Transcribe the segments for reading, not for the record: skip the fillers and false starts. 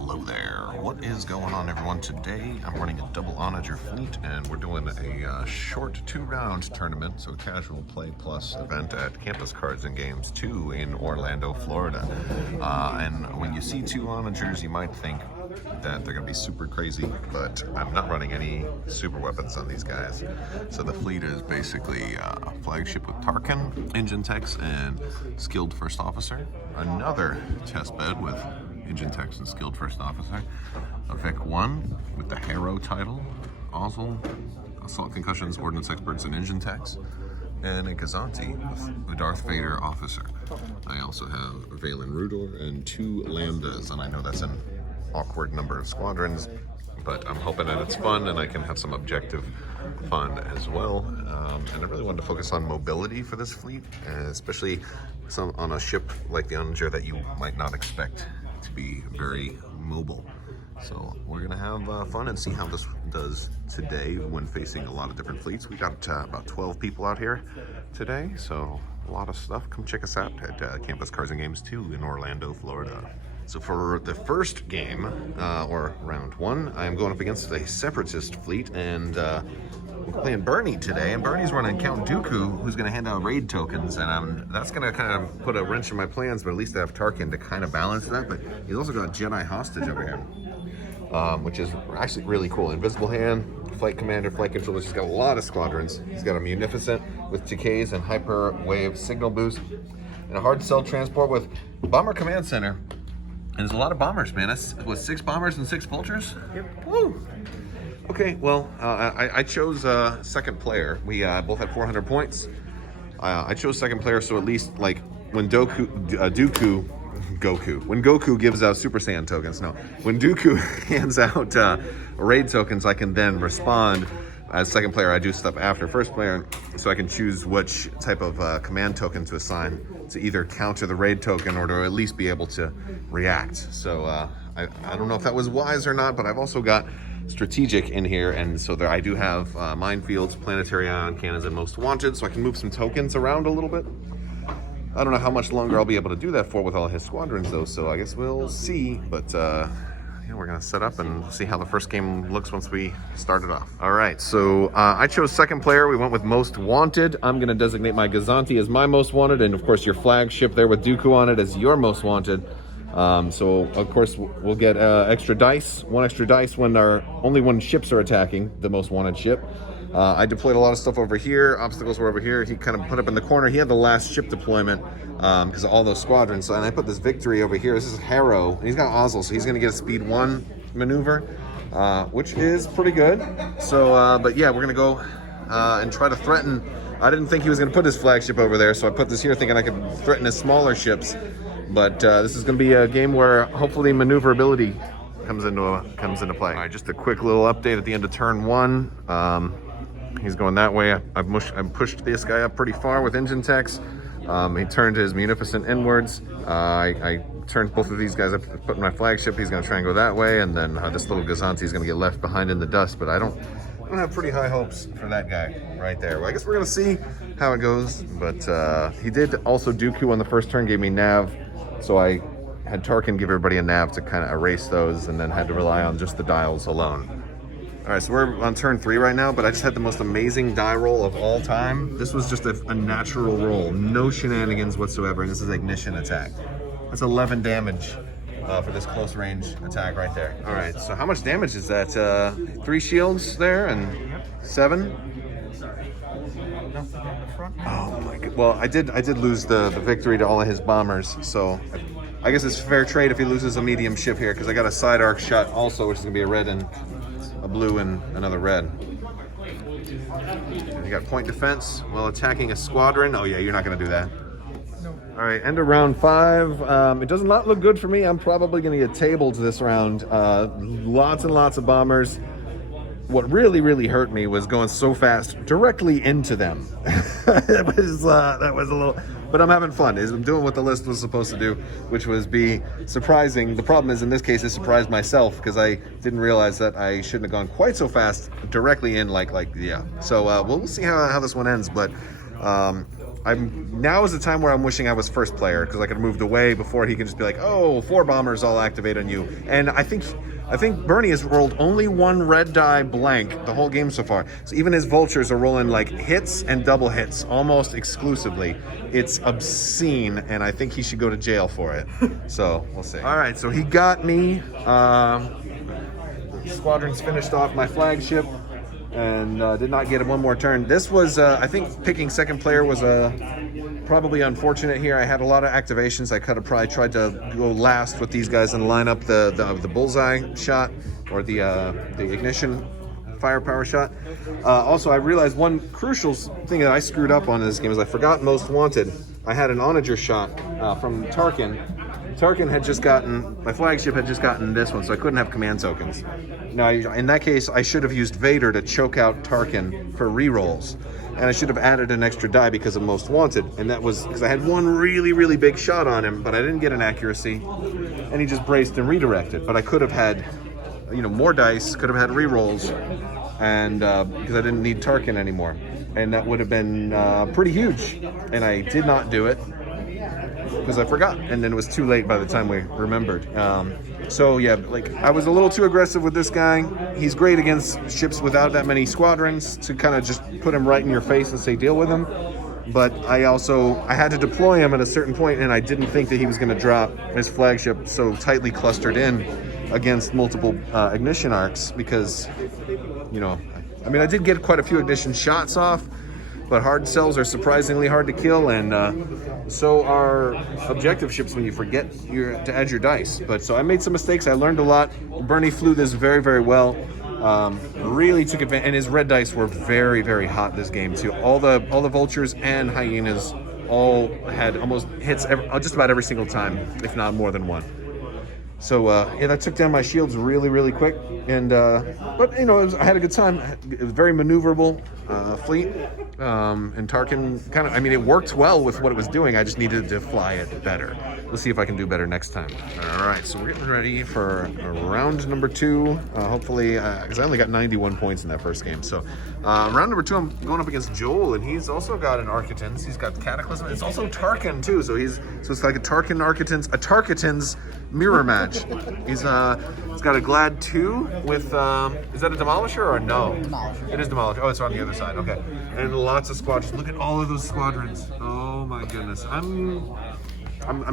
Hello there. What is going on, everyone? Today I'm running a double Onager fleet, and we're doing a short 2-round tournament, so casual play plus event at Campus Cards and Games 2 in Orlando, Florida. And when you see 2 Onagers, you might think that they're going to be super crazy, but I'm not running any super weapons on these guys. So the fleet is basically a flagship with Tarkin, engine techs, and skilled first officer. Another test bed with engine techs and skilled first officer. A Vic 1 with the Harrow title, Ozzel, assault concussions, ordnance experts, and engine techs. And a Gazanti with a Darth Vader officer. I also have Valen Rudor and 2 Lambdas, and I know that's an awkward number of squadrons, but I'm hoping that it's fun and I can have some objective fun as well. And I really wanted to focus on mobility for this fleet, especially on a ship like the Onager that you might not expect to be very mobile. So we're gonna have fun and see how this does today when facing a lot of different fleets. We got about 12 people out here today, so a lot of stuff. Come check us out at Campus Cards and Games 2 in Orlando, Florida. So for the first game, or round 1, I'm going up against a Separatist fleet, and we're playing Bernie today, and Bernie's running Count Dooku, who's going to hand out raid tokens, and that's going to kind of put a wrench in my plans, but at least I have Tarkin to kind of balance that. But he's also got Jedi Hostage over here, which is actually really cool. Invisible Hand, Flight Commander, Flight Controller. He's got a lot of squadrons. He's got a Munificent with decays and Hyper Wave Signal Boost, and a Hard Cell Transport with Bomber Command Center. And there's a lot of bombers, man. That's with 6 bombers and 6 vultures. Yep. Woo. Okay, well, I chose second player. We both had 400 points. I chose second player, so at least like when when Goku gives out Super Saiyan tokens, when Dooku hands out raid tokens, I can then respond. As second player, I do stuff after first player, so I can choose which type of command token to assign to either counter the raid token or to at least be able to react. So I don't know if that was wise or not, but I've also got strategic in here, and so there I do have minefields, planetary ion cannons, and most wanted, so I can move some tokens around a little bit. I don't know how much longer I'll be able to do that for with all his squadrons though, so I guess we'll see, but we're gonna set up and see how the first game looks once we start it off. All right, so I chose second player. We went with most wanted. I'm gonna designate my Gazanti as my most wanted, and of course your flagship there with Dooku on it as your most wanted. So of course we'll get extra dice, 1 extra dice only when ships are attacking the most wanted ship. I deployed a lot of stuff over here. Obstacles were over here. He kind of put up in the corner. He had the last ship deployment because of all those squadrons. So, and I put this Victory over here. This is Harrow, and he's got Ozzel, so he's going to get a speed 1 maneuver, which is pretty good. So, but yeah, we're going to go and try to threaten. I didn't think he was going to put his flagship over there, so I put this here thinking I could threaten his smaller ships. But this is going to be a game where hopefully maneuverability comes into play. All right, just a quick little update at the end of turn 1. He's going that way. I pushed this guy up pretty far with engine techs. He turned his Munificent inwards. I turned both of these guys up, put my flagship. He's going to try and go that way, and then this little Gazanti is going to get left behind in the dust. But I don't have pretty high hopes for that guy right there. Well, I guess we're going to see how it goes. But he did also Dooku on the first turn, gave me nav, so I had Tarkin give everybody a nav to kind of erase those, and then had to rely on just the dials alone. All right, so we're on turn 3 right now, but I just had the most amazing die roll of all time. This was just a natural roll, no shenanigans whatsoever, and this is ignition attack. That's 11 damage for this close range attack right there. All right, so how much damage is that? 3 shields there and 7? Oh my god. Well, I did lose the Victory to all of his bombers, so I guess it's fair trade if he loses a medium ship here, because I got a side arc shot also, which is gonna be a red and a blue and another red. You got point defense while attacking a squadron. Oh yeah, you're not going to do that. No. All right, end of round 5. It does not look good for me. I'm probably going to get tabled this round. Lots and lots of bombers. What really hurt me was going so fast directly into them. that was a little. But I'm having fun. I'm doing what the list was supposed to do, which was be surprising. The problem is, in this case, it surprised myself because I didn't realize that I shouldn't have gone quite so fast directly in, yeah. So we'll see how this one ends. But now is the time where I'm wishing I was first player, because I could have moved away before he could just be like, oh, 4 bombers all activate on you. And I think Bernie has rolled only 1 red die blank the whole game so far. So even his vultures are rolling like hits and double hits almost exclusively. It's obscene, and I think he should go to jail for it. So we'll see. All right, so he got me. Squadrons finished off my flagship and did not get 1 more turn. This was, I think picking second player was probably unfortunate here. I had a lot of activations. I could have probably tried to go last with these guys and line up the bullseye shot or the ignition firepower shot. Also, I realized one crucial thing that I screwed up on in this game is I forgot Most Wanted. I had an Onager shot from Tarkin. Tarkin had just gotten, my flagship had just gotten this one, so I couldn't have command tokens. Now, in that case, I should have used Vader to choke out Tarkin for rerolls. And I should have added an extra die because of Most Wanted. And that was because I had 1 really, really big shot on him, but I didn't get an accuracy. And he just braced and redirected. But I could have had, more dice, could have had rerolls, and because I didn't need Tarkin anymore. And that would have been pretty huge. And I did not do it because I forgot, and then it was too late by the time we remembered. So yeah, like I was a little too aggressive with this guy. He's great against ships without that many squadrons to kind of just put him right in your face and say deal with him. But I had to deploy him at a certain point, and I didn't think that he was going to drop his flagship so tightly clustered in against multiple ignition arcs because, I did get quite a few ignition shots off, but hard cells are surprisingly hard to kill, and so are objective ships when you forget to add your dice. But so I made some mistakes. I learned a lot. Bernie flew this very, very well. Really took advantage, and his red dice were very, very hot this game too. All the vultures and hyenas all had almost hits just about every single time, if not more than 1. So that took down my shields really, really quick, and but I had a good time. It was very maneuverable fleet, and Tarkin it worked well with what it was doing. I just needed to fly it better. Let's see if I can do better next time. All right, so we're getting ready for round number 2. Hopefully, because I only got 91 points in that first game. So round number 2, I'm going up against Joel, and he's also got an Architans. He's got Cataclysm. It's also Tarkin too. So it's like a Tarkin Tarkitans mirror match. He's got a Glad 2 with is that a Demolisher or no? Demolisher. It is Demolisher. Oh, it's on the other side. Okay, and lots of squadrons. Look at all of those squadrons. Oh my goodness. I'm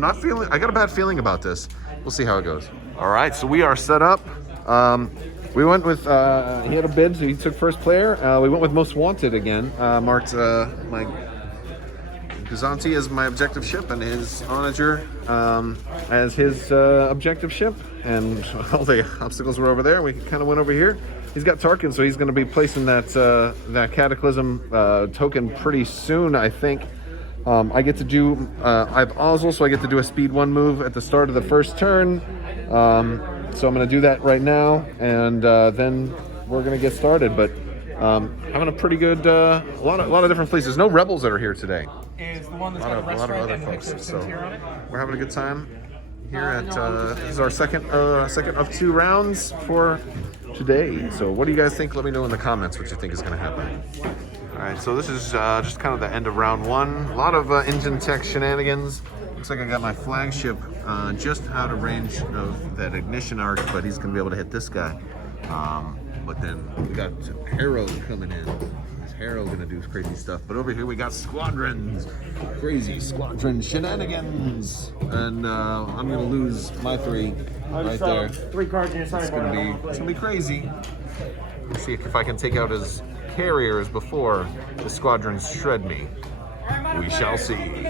not feeling. I got a bad feeling about this. We'll see how it goes. All right, so we are set up. We went with. He had a bid, so he took first player. We went with Most Wanted again. Marked my Gazanti as my objective ship and his Onager as his objective ship, and all the obstacles were over there. We kind of went over here. He's got Tarkin, so he's going to be placing that Cataclysm token pretty soon, I think. I get to do. I've also I get to do a speed 1 move at the start of the first turn. So I'm going to do that right now, and then we're going to get started. But having a pretty good, a lot of different fleets. There's no rebels that are here today. Is the one that's got a lot of other folks. So we're having a good time here at. This is our second of 2 rounds for today. So what do you guys think? Let me know in the comments what you think is going to happen. All right, so this is just kind of the end of round 1. A lot of engine tech shenanigans. Looks like I got my flagship just out of range of that ignition arc, but he's going to be able to hit this guy. But then we got Harrow coming in. Is Harrow going to do crazy stuff? But over here we got squadrons. Crazy squadron shenanigans. And I'm going to lose my 3 right there. 3 cards in your side. It's going to be crazy. Let's see if I can take out his carriers before the squadrons shred me. We shall see.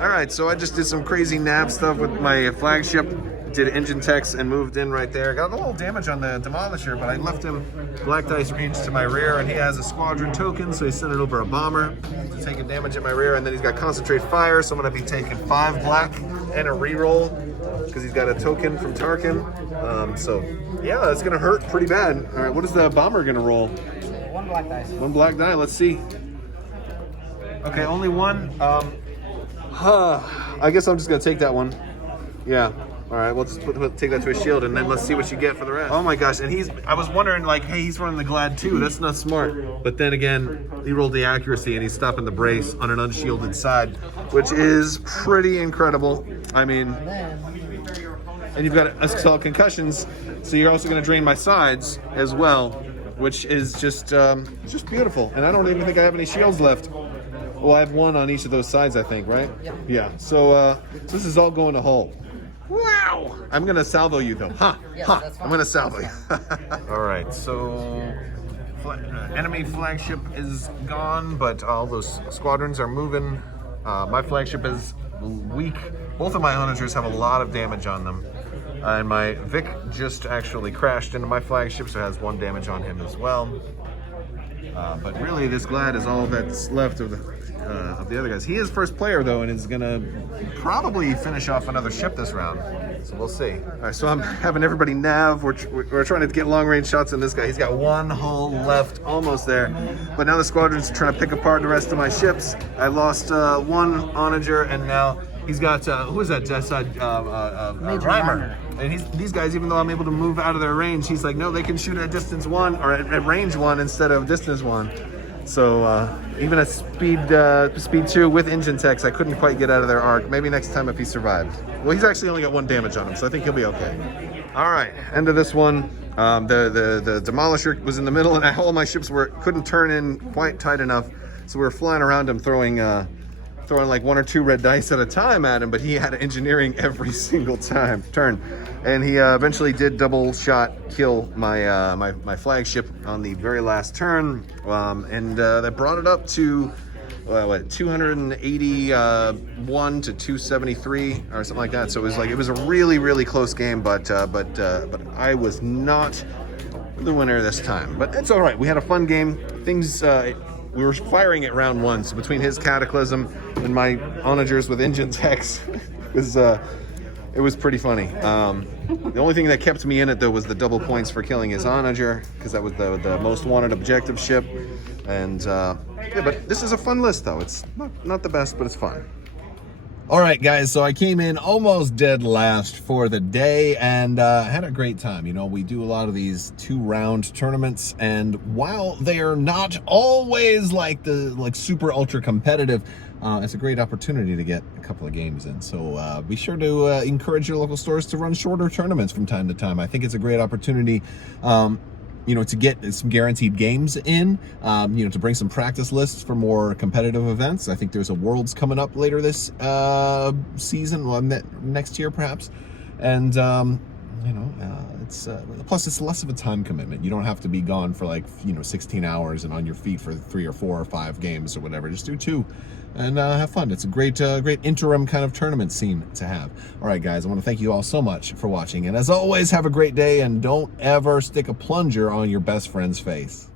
All right, so I just did some crazy nav stuff with my flagship. Did engine techs and moved in right there. Got a little damage on the Demolisher, but I left him black dice range to my rear, and he has a squadron token, so he sent it over a bomber to take damage at my rear, and then he's got concentrate fire, so I'm going to be taking 5 black and a reroll because he's got a token from Tarkin. So yeah, it's going to hurt pretty bad. All right, what is the bomber going to roll? 1 black dice. 1 black die. Let's see. Okay, only 1. I guess I'm just going to take that one. Yeah. All right, we'll just take that to a shield, and then let's see what you get for the rest. Oh my gosh, and I was wondering, like, hey, he's running the Glad too. That's not smart. But then again, he rolled the accuracy, and he's stopping the brace on an unshielded side, which is pretty incredible. I mean, and you've got assault concussions, so you're also going to drain my sides as well, which is just beautiful. And I don't even think I have any shields left. Well, I have one on each of those sides, I think, right? Yep. Yeah. So this is all going to hull. Wow! I'm gonna salvo you though. Yes, Huh. that's fine. I'm gonna salvo you. All right. So enemy flagship is gone, but all those squadrons are moving. My flagship is weak. Both of my Onagers have a lot of damage on them. And my Vic just actually crashed into my flagship, so it has 1 damage on him as well. But really, this Glad is all that's left of the other guys. He is first player though, and is gonna probably finish off another ship this round. So we'll see. All right, so I'm having everybody nav. We're trying to get long range shots on this guy. He's got 1 hull left, almost there. But now the squadron's trying to pick apart the rest of my ships. I lost 1 Onager, and now he's got who is that? That's Reimer. And these guys, even though I'm able to move out of their range, he's like, no, they can shoot at distance 1 or at range 1 instead of distance 1. So even at speed 2 with engine techs, I couldn't quite get out of their arc. Maybe next time if he survives. Well, he's actually only got 1 damage on him, so I think he'll be okay. All right, end of this one. The Demolisher was in the middle, and all my ships couldn't turn in quite tight enough, so we were flying around him, throwing like 1 or 2 red dice at a time at him, but he had engineering every single turn. And he eventually did double shot kill my my flagship on the very last turn, and that brought it up to 281 to 273 or something like that. So it was a really close game, but I was not the winner this time. But it's all right. We had a fun game. Things. We were firing at round 1, so between his Cataclysm and my Onagers with engine techs, it was pretty funny. The only thing that kept me in it though was the double points for killing his Onager, because that was the most wanted objective ship. And yeah, but this is a fun list though. It's not the best, but it's fun. All right, guys, so I came in almost dead last for the day and had a great time. You know, we do a lot of these 2-round tournaments, and while they're not always like super ultra competitive, it's a great opportunity to get a couple of games in. So be sure to encourage your local stores to run shorter tournaments from time to time. I think it's a great opportunity you know, to get some guaranteed games in, you know, to bring some practice lists for more competitive events. I think there's a Worlds coming up later this season, well, next year perhaps. And, you know, plus it's less of a time commitment. You don't have to be gone for 16 hours and on your feet for 3 or 4 or 5 games or whatever. Just do 2 and have fun. It's a great interim kind of tournament scene to have. All right, guys, I want to thank you all so much for watching. And as always, have a great day, and don't ever stick a plunger on your best friend's face.